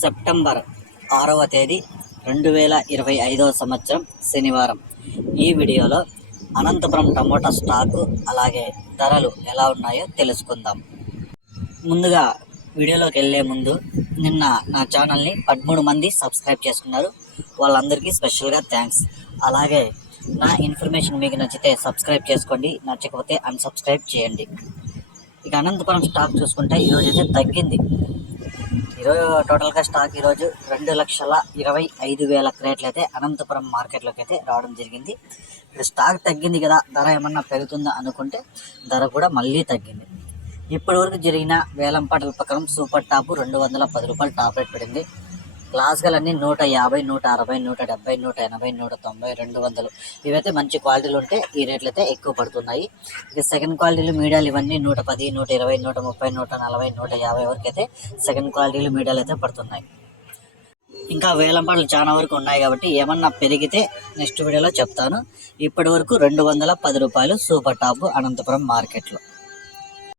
September 6వ తేదీ 2025 సంవత్సరం శనివారం. ఈ వీడియోలో అనంతపురం టమోటా స్టాకు అలాగే ధరలు ఎలా ఉన్నాయో తెలుసుకుందాం. ముందుగా వీడియోలోకి వెళ్ళే ముందు నిన్న నా ఛానల్ని 13 మంది సబ్స్క్రైబ్ చేసుకున్నారు. వాళ్ళందరికీ స్పెషల్గా థ్యాంక్స్. అలాగే నా ఇన్ఫర్మేషన్ మీకు నచ్చితే సబ్స్క్రైబ్ చేసుకోండి, నచ్చకపోతే అన్సబ్స్క్రైబ్ చేయండి. ఇక అనంతపురం స్టాక్ చూసుకుంటే ఈరోజు అయితే తగ్గింది. ఈరోజు టోటల్గా స్టాక్ ఈరోజు 2,25,000 క్రేట్లు అయితే అనంతపురం మార్కెట్లోకి అయితే రావడం జరిగింది. ఇప్పుడు స్టాక్ తగ్గింది కదా, ధర ఏమన్నా పెరుగుతుందా అనుకుంటే ధర కూడా మళ్ళీ తగ్గింది. ఇప్పటి వరకు జరిగిన వేలంపాటల ప్రకారం సూపర్ టాప్ 210 రూపాయలు టాప్ రేట్ పడింది. క్లాస్గలన్నీ 150, 160, 170, 180, 190, 200 ఇవైతే మంచి క్వాలిటీలు ఉంటే ఈ రేట్లు అయితే ఎక్కువ పడుతున్నాయి. ఇక సెకండ్ క్వాలిటీలు మీడియాలు ఇవన్నీ 110, 120, 130, 140, 150 వరకు అయితే సెకండ్ క్వాలిటీలు మీడియాలు అయితే పడుతున్నాయి. ఇంకా వేలంపాటలు చాలా వరకు ఉన్నాయి కాబట్టి ఏమన్నా పెరిగితే నెక్స్ట్ వీడియోలో చెప్తాను. ఇప్పటి వరకు 210 రూపాయలు సూపర్ టాప్ అనంతపురం మార్కెట్లో.